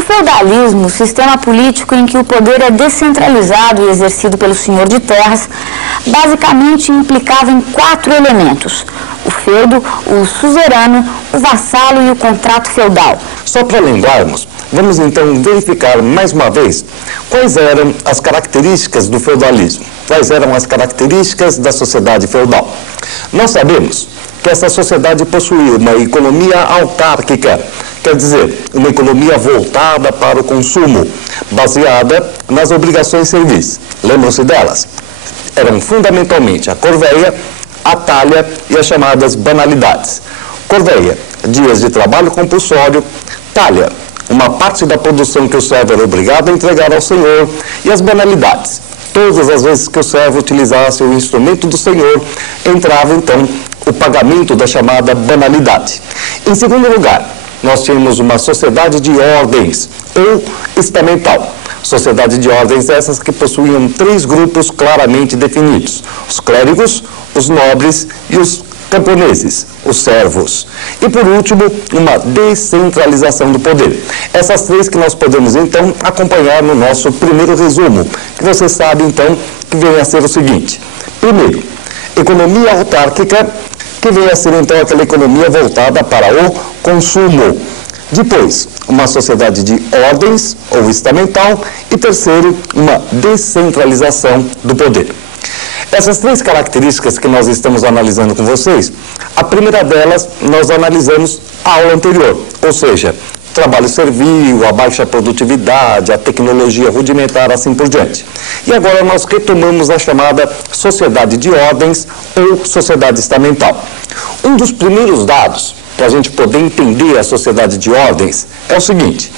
O feudalismo, sistema político em que o poder é descentralizado e exercido pelo senhor de terras, basicamente implicava em 4 elementos: o feudo, o suzerano, o vassalo e o contrato feudal. Só para lembrarmos, vamos então verificar mais uma vez quais eram as características do feudalismo, quais eram as características da sociedade feudal. Nós sabemos que essa sociedade possuía uma economia autárquica, quer dizer, uma economia voltada para o consumo, baseada nas obrigações civis. Lembram-se delas? Eram fundamentalmente a corveia, a talha e as chamadas banalidades. Corveia, dias de trabalho compulsório; talha, uma parte da produção que o servo era obrigado a entregar ao senhor; e as banalidades, todas as vezes que o servo utilizasse o instrumento do senhor, entrava então o pagamento da chamada banalidade. Em segundo lugar, nós tínhamos uma sociedade de ordens, ou estamental. Sociedade de ordens essas que possuíam 3 grupos claramente definidos: os clérigos, os nobres e os camponeses, os servos. E por último, uma descentralização do poder. Essas 3 que nós podemos então acompanhar no nosso primeiro resumo, que você sabe então que vem a ser o seguinte: primeiro, economia autárquica, que vem a ser então aquela economia voltada para o consumo. Depois, uma sociedade de ordens, ou estamental. E terceiro, uma descentralização do poder. Essas 3 características que nós estamos analisando com vocês, a primeira delas nós analisamos a aula anterior, ou seja, trabalho servil, a baixa produtividade, a tecnologia rudimentar, assim por diante. E agora nós retomamos a chamada sociedade de ordens ou sociedade estamental. Um dos primeiros dados para a gente poder entender a sociedade de ordens é o seguinte: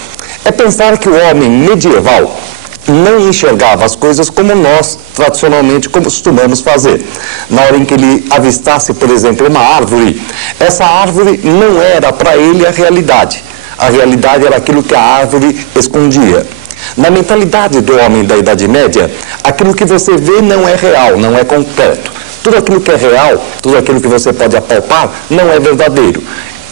é pensar que o homem medieval não enxergava as coisas como nós tradicionalmente costumamos fazer. Na hora em que ele avistasse, por exemplo, uma árvore, essa árvore não era para ele a realidade. A realidade era aquilo que a árvore escondia. Na mentalidade do homem da Idade Média, aquilo que você vê não é real, não é concreto. Tudo aquilo que é real, tudo aquilo que você pode apalpar, não é verdadeiro.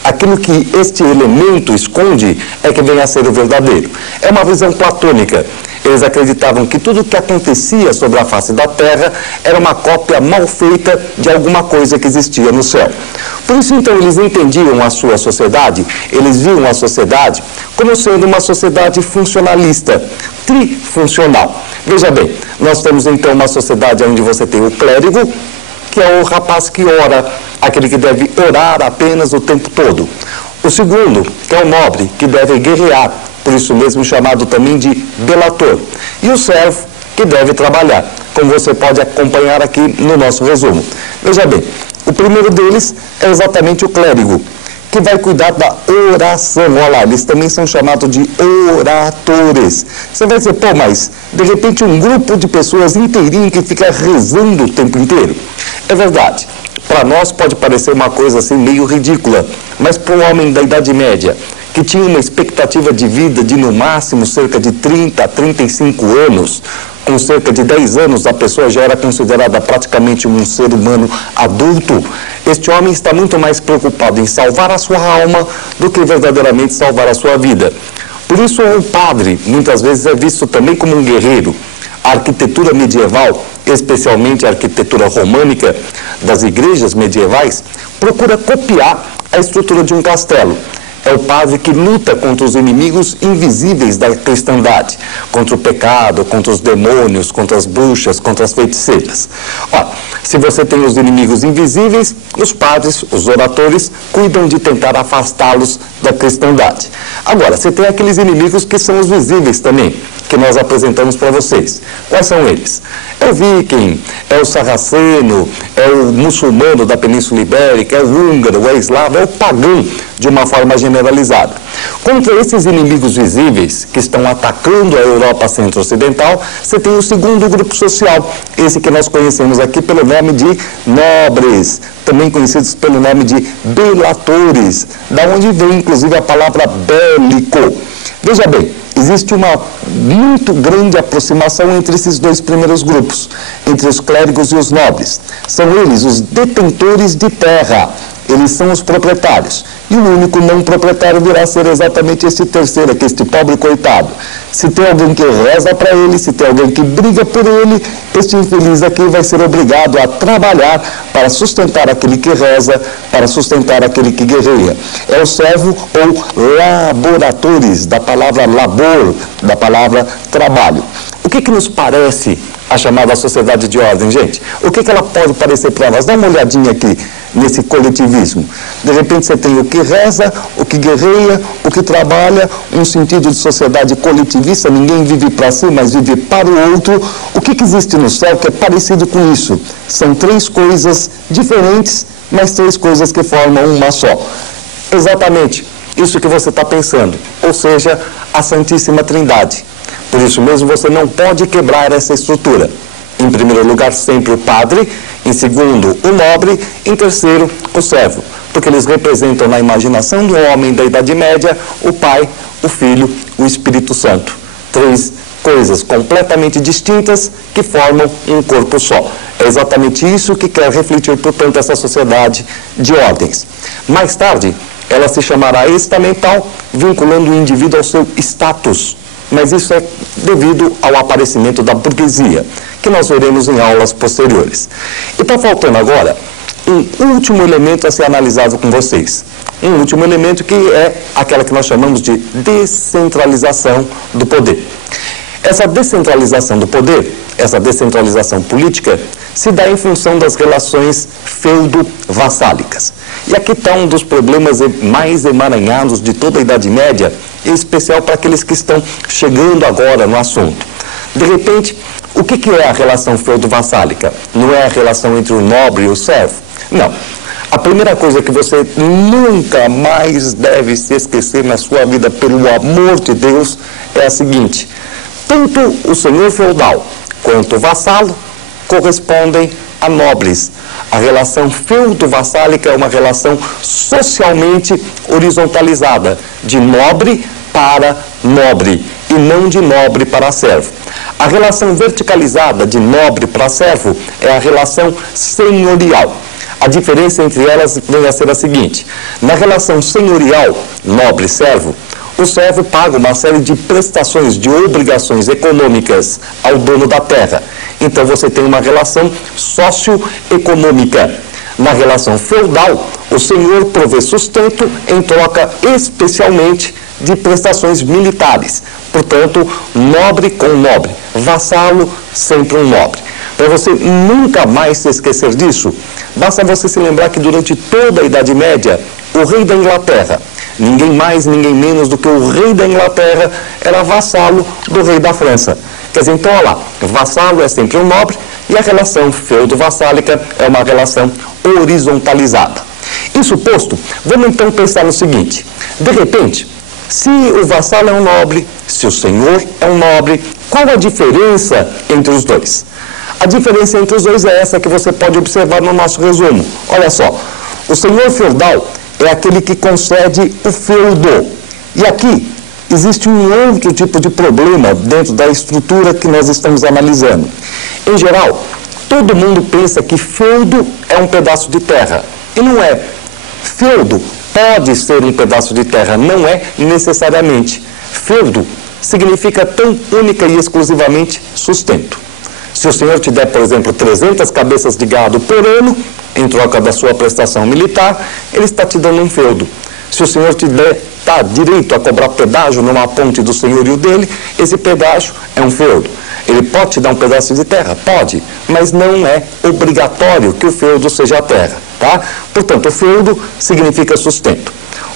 Aquilo que este elemento esconde é que vem a ser o verdadeiro. É uma visão platônica. Eles acreditavam que tudo o que acontecia sobre a face da Terra era uma cópia mal feita de alguma coisa que existia no céu. Por isso, então, eles entendiam a sua sociedade, eles viam a sociedade como sendo uma sociedade funcionalista, trifuncional. Veja bem, nós temos então uma sociedade onde você tem o clérigo, que é o rapaz que ora, aquele que deve orar apenas o tempo todo. O segundo, que é o nobre, que deve guerrear, por isso mesmo chamado também de delator. E o servo, que deve trabalhar, como você pode acompanhar aqui no nosso resumo. Veja bem, o primeiro deles é exatamente o clérigo, que vai cuidar da oração. Olha lá, eles também são chamados de oratores. Você vai dizer, pô, mas de repente um grupo de pessoas inteirinho que fica rezando o tempo inteiro. É verdade. Para nós pode parecer uma coisa assim meio ridícula, mas para o homem da Idade Média, que tinha uma expectativa de vida de no máximo cerca de 30 a 35 anos, com cerca de 10 anos a pessoa já era considerada praticamente um ser humano adulto, este homem está muito mais preocupado em salvar a sua alma do que verdadeiramente salvar a sua vida. Por isso o padre muitas vezes é visto também como um guerreiro. A arquitetura medieval, especialmente a arquitetura românica das igrejas medievais, procura copiar a estrutura de um castelo. É o padre que luta contra os inimigos invisíveis da cristandade, contra o pecado, contra os demônios, contra as bruxas, contra as feiticeiras. Ó, se você tem os inimigos invisíveis, os padres, os oratores, cuidam de tentar afastá-los da cristandade. Agora, você tem aqueles inimigos que são os visíveis também, que nós apresentamos para vocês. Quais são eles? É o viking, é o sarraceno, é o muçulmano da Península Ibérica, é o húngaro, é o eslavo, é o pagão, de uma forma generalizada. Contra esses inimigos visíveis que estão atacando a Europa centro-ocidental, você tem o segundo grupo social, esse que nós conhecemos aqui pelo nome de nobres, também conhecidos pelo nome de delatores, da onde vem inclusive a palavra bélico. Veja bem, existe uma muito grande aproximação entre esses 2 primeiros grupos, entre os clérigos e os nobres. São eles os detentores de terra. eles são os proprietários. E o único não proprietário virá a ser exatamente esse terceiro, aqui, este pobre coitado. Se tem alguém que reza para ele, se tem alguém que briga por ele, este infeliz aqui vai ser obrigado a trabalhar para sustentar aquele que reza, para sustentar aquele que guerreia. É o servo ou laboratores, da palavra labor, da palavra trabalho. O que nos parece a chamada sociedade de ordem, gente? O que ela pode parecer para nós? Dá uma olhadinha aqui nesse coletivismo. De repente você tem o que reza, o que guerreia, o que trabalha, um sentido de sociedade coletivista, ninguém vive para si, mas vive para o outro. O que existe no céu que é parecido com isso? São três coisas diferentes, mas três coisas que formam uma só. Exatamente isso que você está pensando, ou seja, a Santíssima Trindade. Por isso mesmo, você não pode quebrar essa estrutura. Em primeiro lugar, sempre o padre. Em segundo, o nobre. Em terceiro, o servo. Porque eles representam na imaginação do homem da Idade Média o Pai, o Filho, o Espírito Santo. Três coisas completamente distintas que formam um corpo só. É exatamente isso que quer refletir, portanto, essa sociedade de ordens. Mais tarde, ela se chamará estamental, vinculando o indivíduo ao seu status. Mas isso é devido ao aparecimento da burguesia, que nós veremos em aulas posteriores. E está faltando agora um último elemento a ser analisado com vocês. Um último elemento que é aquela que nós chamamos de descentralização do poder. Essa descentralização do poder, essa descentralização política, se dá em função das relações feudo-vassálicas. E aqui está um dos problemas mais emaranhados de toda a Idade Média, em especial para aqueles que estão chegando agora no assunto. De repente, o que é a relação feudo-vassálica? Não é a relação entre o nobre e o servo? Não. A primeira coisa que você nunca mais deve se esquecer na sua vida, pelo amor de Deus, é a seguinte: tanto o senhor feudal quanto o vassalo correspondem a nobres. A relação feudo-vassálica é uma relação socialmente horizontalizada, de nobre para nobre, e não de nobre para servo. A relação verticalizada, de nobre para servo, é a relação senhorial. A diferença entre elas vem a ser a seguinte: na relação senhorial, nobre-servo, o servo paga uma série de prestações, de obrigações econômicas ao dono da terra. Então você tem uma relação socioeconômica. Na relação feudal, o senhor provê sustento em troca especialmente de prestações militares. Portanto, nobre com nobre, vassalo sempre um nobre. Para você nunca mais se esquecer disso, basta você se lembrar que durante toda a Idade Média, o rei da Inglaterra, ninguém mais, ninguém menos do que o rei da Inglaterra, era vassalo do rei da França. Quer dizer, então, olha lá, vassalo é sempre um nobre e a relação feudo-vassálica é uma relação horizontalizada. Isso posto, vamos então pensar no seguinte: de repente, se o vassalo é um nobre, se o senhor é um nobre, qual a diferença entre os dois? A diferença entre os dois é essa que você pode observar no nosso resumo. Olha só, o senhor feudal é aquele que concede o feudo. E aqui existe um outro tipo de problema dentro da estrutura que nós estamos analisando. Em geral, todo mundo pensa que feudo é um pedaço de terra. E não é. Feudo pode ser um pedaço de terra, não é necessariamente. Feudo significa tão única e exclusivamente sustento. Se o senhor te der, por exemplo, 300 cabeças de gado por ano, em troca da sua prestação militar, ele está te dando um feudo. Se o senhor te der direito a cobrar pedágio numa ponte do senhorio dele, esse pedágio é um feudo. Ele pode te dar um pedaço de terra? Pode, mas não é obrigatório que o feudo seja a terra, tá? Portanto, o feudo significa sustento.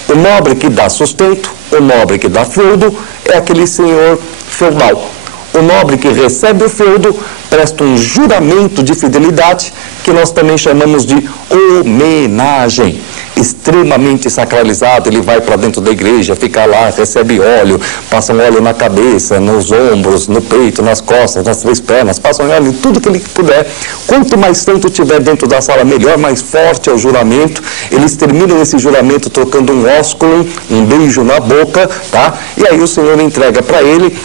O nobre que dá sustento, o nobre que dá feudo, é aquele senhor feudal. O nobre que recebe o feudo presta um juramento de fidelidade, que nós também chamamos de homenagem. Extremamente sacralizado, ele vai para dentro da igreja, fica lá, recebe óleo, passa um óleo na cabeça, nos ombros, no peito, nas costas, nas três pernas, passa um óleo em tudo que ele puder. Quanto mais santo tiver dentro da sala, melhor, mais forte é o juramento. Eles terminam esse juramento trocando um ósculo, um beijo na boca, tá? E aí o Senhor entrega para ele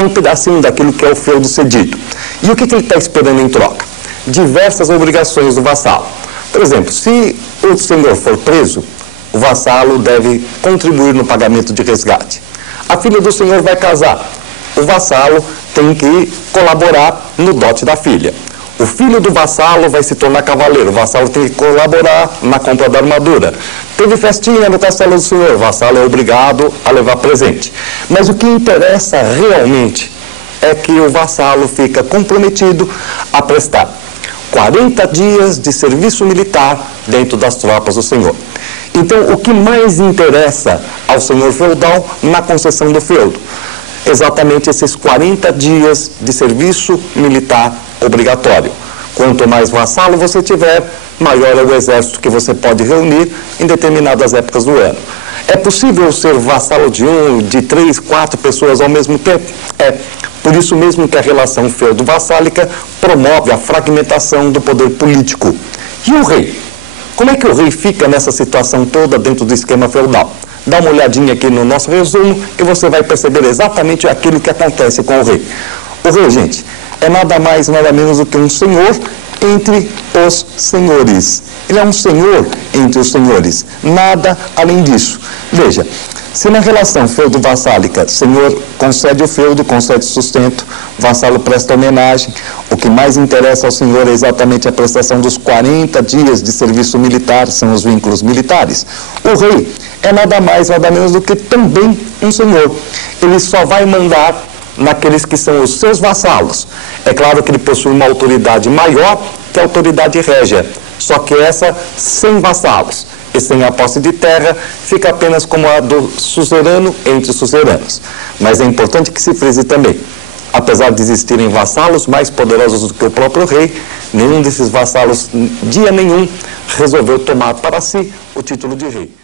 um pedacinho daquilo que é o feudo cedido. E o que ele está esperando em troca? Diversas obrigações do vassalo. Por exemplo, se o senhor for preso, o vassalo deve contribuir no pagamento de resgate. A filha do senhor vai casar, o vassalo tem que colaborar no dote da filha. O filho do vassalo vai se tornar cavaleiro, o vassalo tem que colaborar na compra da armadura. Teve festinha no castelo do senhor, o vassalo é obrigado a levar presente. Mas o que interessa realmente é que o vassalo fica comprometido a prestar 40 dias de serviço militar dentro das tropas do senhor. Então, o que mais interessa ao senhor feudal na concessão do feudo? Exatamente esses 40 dias de serviço militar obrigatório. Quanto mais vassalo você tiver, maior é o exército que você pode reunir em determinadas épocas do ano. É possível ser vassalo de 1, de 3, 4 pessoas ao mesmo tempo? É. Por isso mesmo que a relação feudo-vassálica promove a fragmentação do poder político. E o rei? Como é que o rei fica nessa situação toda dentro do esquema feudal? Dá uma olhadinha aqui no nosso resumo e você vai perceber exatamente aquilo que acontece com o rei. O rei, gente, é nada mais, nada menos do que um senhor entre os senhores. Ele é um senhor entre os senhores, nada além disso. Veja, se na relação feudo-vassálica, senhor concede o feudo, concede sustento, vassalo presta homenagem, o que mais interessa ao senhor é exatamente a prestação dos 40 dias de serviço militar, são os vínculos militares. O rei é nada mais, nada menos do que também um senhor. Ele só vai mandar naqueles que são os seus vassalos. É claro que ele possui uma autoridade maior que a autoridade régia, só que essa sem vassalos e sem a posse de terra, fica apenas como a do suzerano entre suzeranos. Mas é importante que se frise também, apesar de existirem vassalos mais poderosos do que o próprio rei, nenhum desses vassalos, dia nenhum, resolveu tomar para si o título de rei.